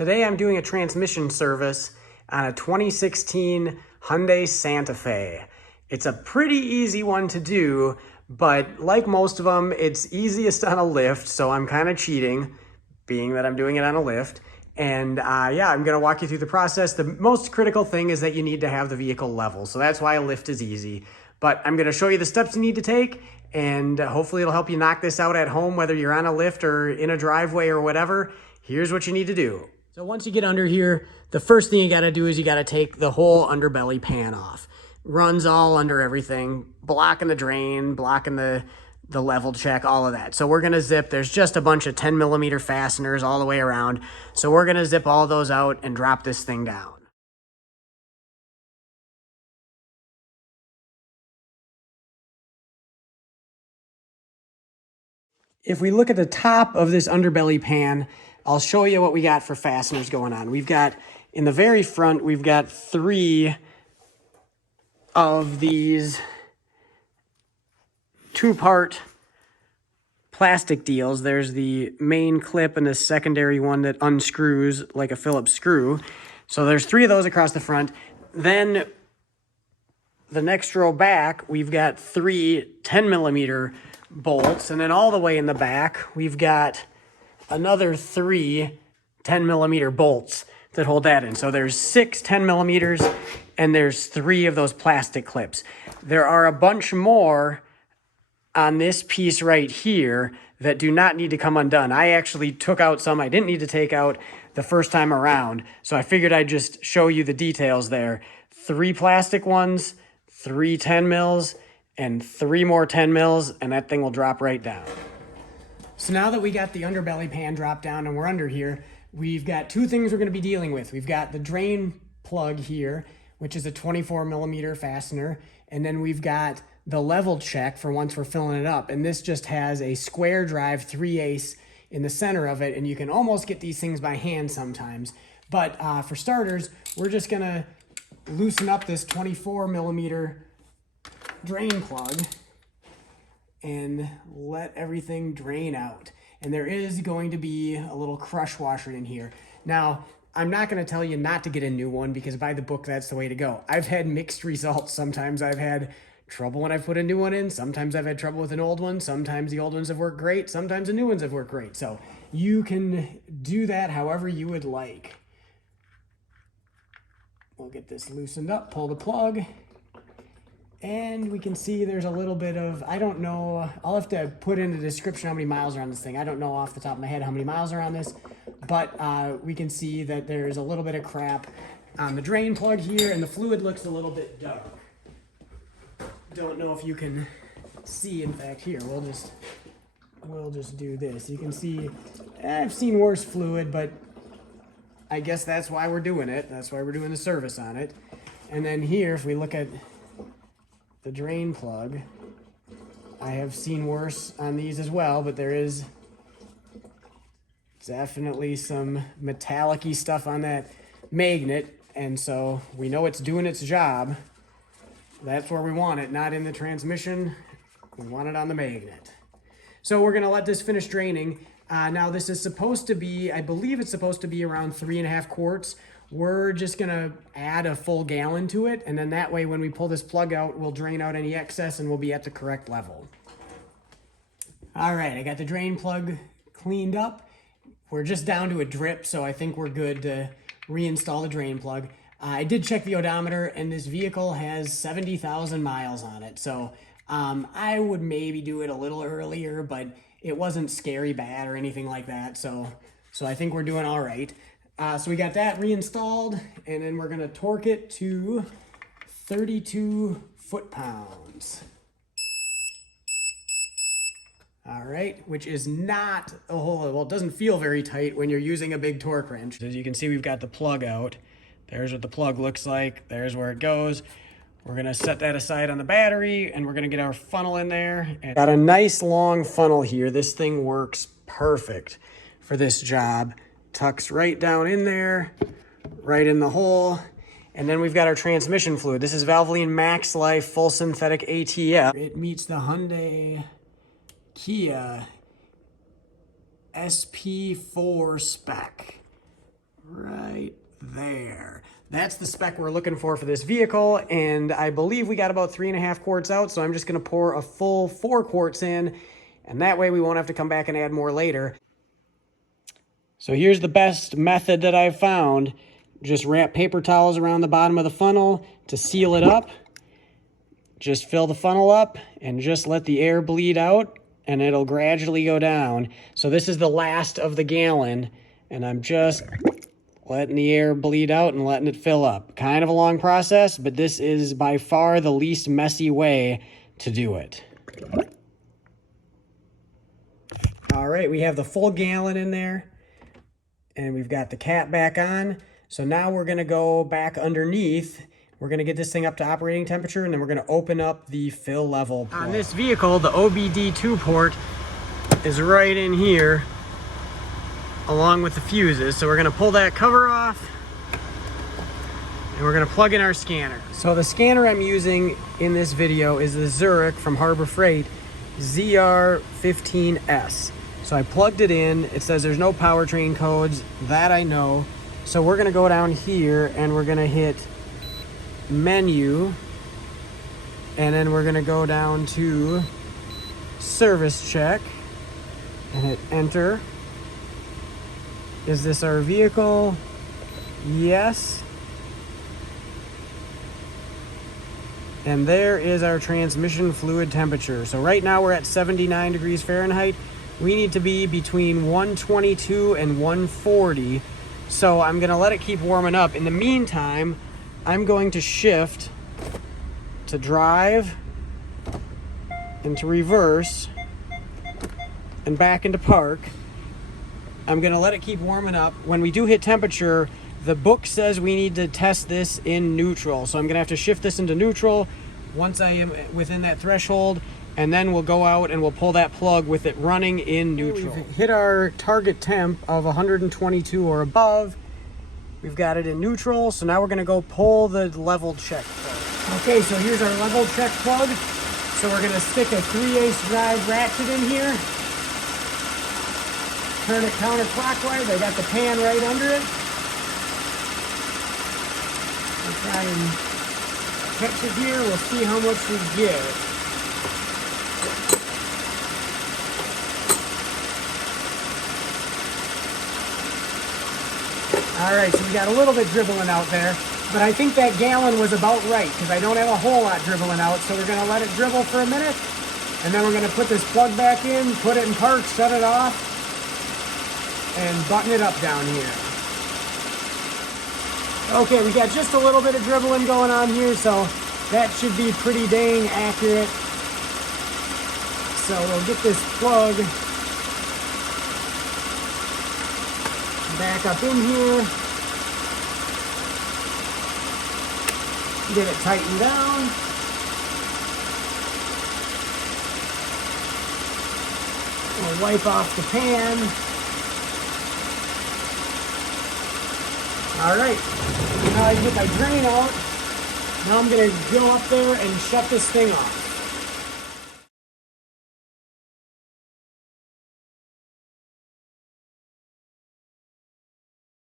Today I'm doing a transmission service on a 2016 Hyundai Santa Fe. It's a pretty easy one to do, but like most of them, it's easiest on a lift, so I'm kind of cheating, being that I'm doing it on a lift. And yeah, I'm gonna walk you through the process. The most critical thing is that you need to have the vehicle level, so that's why a lift is easy. But I'm gonna show you the steps you need to take, and hopefully it'll help you knock this out at home, whether you're on a lift or in a driveway or whatever. Here's what you need to do. So once you get under here, the first thing you gotta do is you gotta take the whole underbelly pan off. Runs all under everything, blocking the drain, blocking the level check, all of that. So we're gonna zip, there's just a bunch of 10mm fasteners all the way around. So we're gonna zip all those out and drop this thing down. If we look at the top of this underbelly pan, I'll show you what we got for fasteners going on. We've got, in the very front, we've got 3 of these 2-part plastic deals. There's the main clip and the secondary one that unscrews like a Phillips screw. So there's 3 of those across the front. Then the next row back, we've got 3 10mm bolts, and then all the way in the back, we've got another 3 10mm bolts that hold that in. So there's 6 10mm, and there's 3 of those plastic clips. There are a bunch more on this piece right here that do not need to come undone. I actually took out some I didn't need to take out the first time around, so I figured I'd just show you the details there. 3 plastic ones, 3 10 mils, and 3 more 10 mils, and that thing will drop right down. So now that we got the underbelly pan dropped down and we're under here, we've got 2 things we're gonna be dealing with. We've got the drain plug here, which is a 24mm fastener, and then we've got the level check for once we're filling it up. And this just has a square drive 3/8 in the center of it, and you can almost get these things by hand sometimes. But for starters, we're just gonna loosen up this 24mm drain plug and let everything drain out. And there is going to be a little crush washer in here. Now, I'm not going to tell you not to get a new one, because by the book, that's the way to go. I've had mixed results. Sometimes I've had trouble when I put a new one in. Sometimes I've had trouble with an old one. Sometimes the old ones have worked great. Sometimes the new ones have worked great. So you can do that however you would like. We'll get this loosened up, pull the plug, and we can see there's a little bit of, I don't know, I'll have to put in the description how many miles are on this thing. I don't know off the top of my head how many miles are on this, but we can see that there's a little bit of crap on the drain plug here, and the fluid looks a little bit dark. Don't know if you can see, in fact, here, we'll just do this. You can see, I've seen worse fluid, but I guess that's why we're doing it. That's why we're doing the service on it. And then here, if we look at the drain plug, I have seen worse on these as well, but there is definitely some metallic-y stuff on that magnet, and so we know it's doing its job. That's where we want it, not in the transmission. We want it on the magnet. So we're gonna let this finish draining. Now this is supposed to be, I believe it's supposed to be around 3.5 quarts. We're just gonna add a full gallon to it, and then that way when we pull this plug out, we'll drain out any excess and we'll be at the correct level. All right, I got the drain plug cleaned up. We're just down to a drip, so I think we're good to reinstall the drain plug. I did check the odometer, and this vehicle has 70,000 miles on it, so I would maybe do it a little earlier, but it wasn't scary bad or anything like that, so I think we're doing all right. So we got that reinstalled, and then we're gonna torque it to 32 foot-pounds. All right, which is not a whole, well, it doesn't feel very tight when you're using a big torque wrench. As you can see, we've got the plug out. There's what the plug looks like. There's where it goes. We're gonna set that aside on the battery, and we're gonna get our funnel in there. And got a nice long funnel here. This thing works perfect for this job. Tucks right down in there, right in the hole. And then we've got our transmission fluid. This is Valvoline Max Life Full Synthetic ATF. It meets the Hyundai Kia SP4 spec. There. That's the spec we're looking for this vehicle, and I believe we got about 3.5 quarts out, so I'm just going to pour a full 4 quarts in, and that way we won't have to come back and add more later. So here's the best method that I've found. Just wrap paper towels around the bottom of the funnel to seal it up. Just fill the funnel up and just let the air bleed out, and it'll gradually go down. So this is the last of the gallon, and I'm just letting the air bleed out and letting it fill up. Kind of a long process, but this is by far the least messy way to do it. All right, we have the full gallon in there, and we've got the cap back on. So now we're gonna go back underneath. We're gonna get this thing up to operating temperature, and then we're gonna open up the fill level plug. On this vehicle, the OBD2 port is right in here, along with the fuses. So we're gonna pull that cover off, and we're gonna plug in our scanner. So the scanner I'm using in this video is the Zurich from Harbor Freight ZR15S. So I plugged it in. It says there's no powertrain codes, that I know. So we're gonna go down here and we're gonna hit menu, and then we're gonna go down to service check and hit enter. Is this our vehicle? Yes. And there is our transmission fluid temperature. So right now we're at 79 degrees Fahrenheit. We need to be between 122 and 140. So I'm gonna let it keep warming up. In the meantime, I'm going to shift to drive and to reverse and back into park. I'm gonna let it keep warming up. When we do hit temperature, the book says we need to test this in neutral. So I'm gonna have to shift this into neutral once I am within that threshold, and then we'll go out and we'll pull that plug with it running in neutral. We've hit our target temp of 122 or above. We've got it in neutral, so now we're gonna go pull the level check plug. Okay, so here's our level check plug. So we're gonna stick a 3/8 drive ratchet in here. Turn it counterclockwise. I got the pan right under it. I'll try and catch it here. We'll see how much we get. All right, so we got a little bit dribbling out there, but I think that gallon was about right because I don't have a whole lot dribbling out. So we're gonna let it dribble for a minute, and then we're gonna put this plug back in, put it in park, shut it off, and button it up down here. Okay, we got just a little bit of dribbling going on here, so that should be pretty dang accurate. So we'll get this plug back up in here, get it tightened down. We'll wipe off the pan. All right, now I get my drain out. Now I'm gonna go up there and shut this thing off.